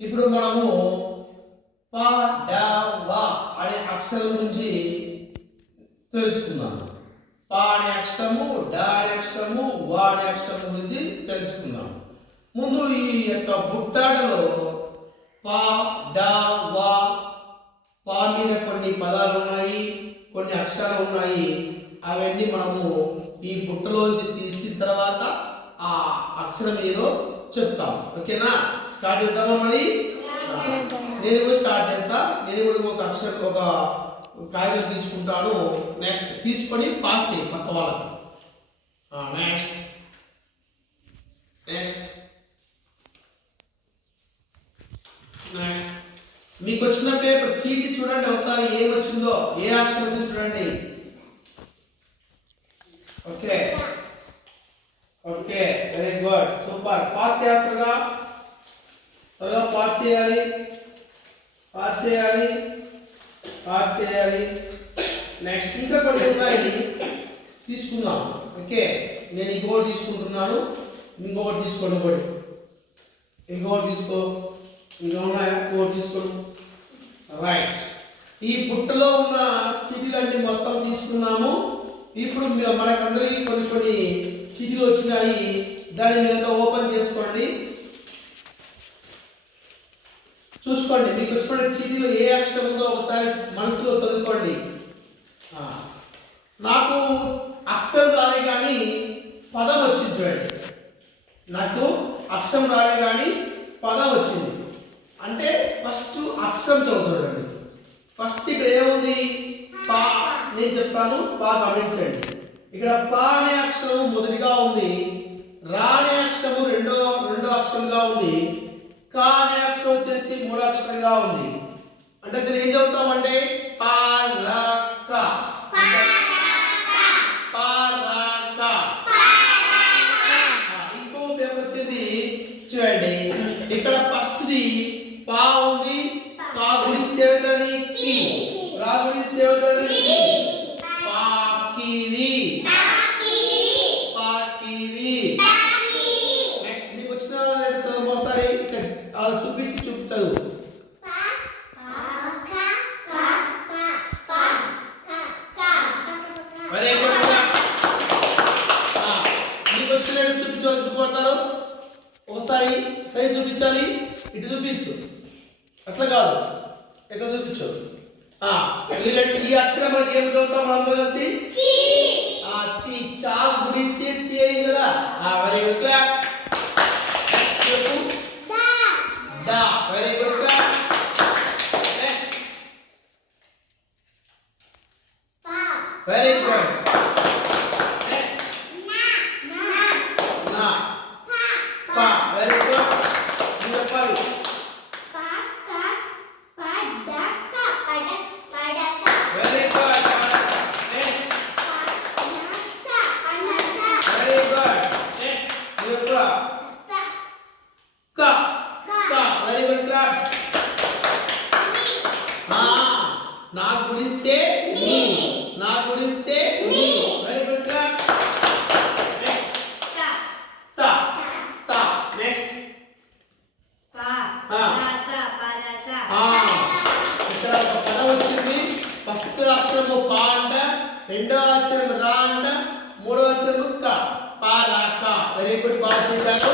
ఇప్పుడు మనము ప డ వ అనే అక్షరం నుంచి తెలుసుకుందాము. ప అనే అక్షరము, డ అనే అక్షరము, వ అనే అక్షరం గురించి తెలుసుకుందాం. ముందు ఈ యొక్క బుట్టాడలో ప డ వ ప మీద కొన్ని పదాలు ఉన్నాయి, కొన్ని అక్షరాలు ఉన్నాయి. అవన్నీ మనము ఈ బుట్టలోంచి తీసిన తర్వాత ఆ అక్షరం ఏదో చెప్తాం. ఓకేనా? స్టార్ట్ చేద్దామా? మరి నేను కూడా స్టార్ట్ చేస్తా. నేను కూడా ఒక అక్షరం ఒక కాగితం తీసుకుంటాను. నెక్స్ట్ తీసుకొని పాస్ చేయి పక్క వాళ్ళకు. నెక్స్ట్ నెక్స్ట్ నెక్స్ట్ మీకు వచ్చిన పేపర్ చీటి చూడండి ఒకసారి ఏం వచ్చిందో, ఏ అక్షరం వచ్చిందో చూడండి. Okay okay, very good, super. Pass చేయాలి, త్వరగా పాస్ చేయాలి, పాస్ చేయాలి, పాస్ చేయాలి. నెక్స్ట్ ఇంకా కొన్ని ఉన్నాయి, తీసుకుందాం. ఓకే, నేను ఇంకొకటి తీసుకుంటున్నాను, ఇంకొకటి తీసుకోండి. ఇంకొకటి తీసుకో, ఇంకా ఉన్నాయా? ఇంకొకటి తీసుకోండి. రైట్, ఈ బుట్టలో ఉన్న చీటీలన్నీ మొత్తం తీసుకున్నాము. ఇప్పుడు మనకందరికి కొన్ని చీటీలు వచ్చినాయి. దాన్ని మీరు ఓపెన్ చేసుకోండి, చూసుకోండి. మీకు వచ్చిన చీటీలో ఏ అక్షరం ఉందో ఒకసారి మనసులో చదువుకోండి. నాకు అక్షరం రాలే కానీ పదం వచ్చింది చూడండి. నాకు అక్షరం రాలే కానీ పదం వచ్చింది. అంటే ఫస్ట్ అక్షరం చదువుతాడండి. ఫస్ట్ ఇక్కడ ఏముంది? పా. నేను చెప్తాను, పా గమనించండి. ఇక్కడ పా అనే అక్షరం మొదటిగా ఉంది, రా అనే అక్షరము రెండో అక్షరంగా ఉంది, కా అనే అక్షరం వచ్చేసి మూడో అక్షరంగా ఉంది. అంటే దీన్ని ఏం చదువుతామంటే పా రా కా. ఇంకో పేపర్ వచ్చింది చూడండి. ఇక్కడ ఫస్ట్ది పా ఉంది, పా గుడిస్తే ఏమవుతుంది? కి. రా గుడిస్తే ఏమవుతుంది? పాకిరి. పాకిరి. నెక్స్ట్ నీకు వచ్చిన లెటర్ చదువు ఒకసారి. ఇక్కడ అలా చూపించదు. Very good. నీకు వచ్చిన లెటర్ చూపించాలి, గుర్తుపడతారు ఒకసారి. సరి చూపించాలి, ఇటు చూపించు, అట్లా కాదు, ఎట్లా చూపించు. ఈ అక్షరం మనకి ఏం చదువుతాం మనం కలిసి? చి. చా గురించి చి అయింది కదా. Very good, clap. దా. Very good, clap. Next. Very good. Next. నా. పా. Very good. చెప్పాలి. Very good. Next. Very good. Next. కా. కా. Very good, clap. నా గుడిస్తే నీ. నా గుడిస్తే నీ. Very good, clap. నెక్స్ట్. తా. తా. నెక్స్ట్. ఇక్కడ ఒక పదం వచ్చింది. ఫస్ట్ అక్షరము పా అంట, రెండో అక్షరం రా అంట, మూడో అక్షరము క. పా రా క. వెరీ గుడ్, బాగా చేశారు.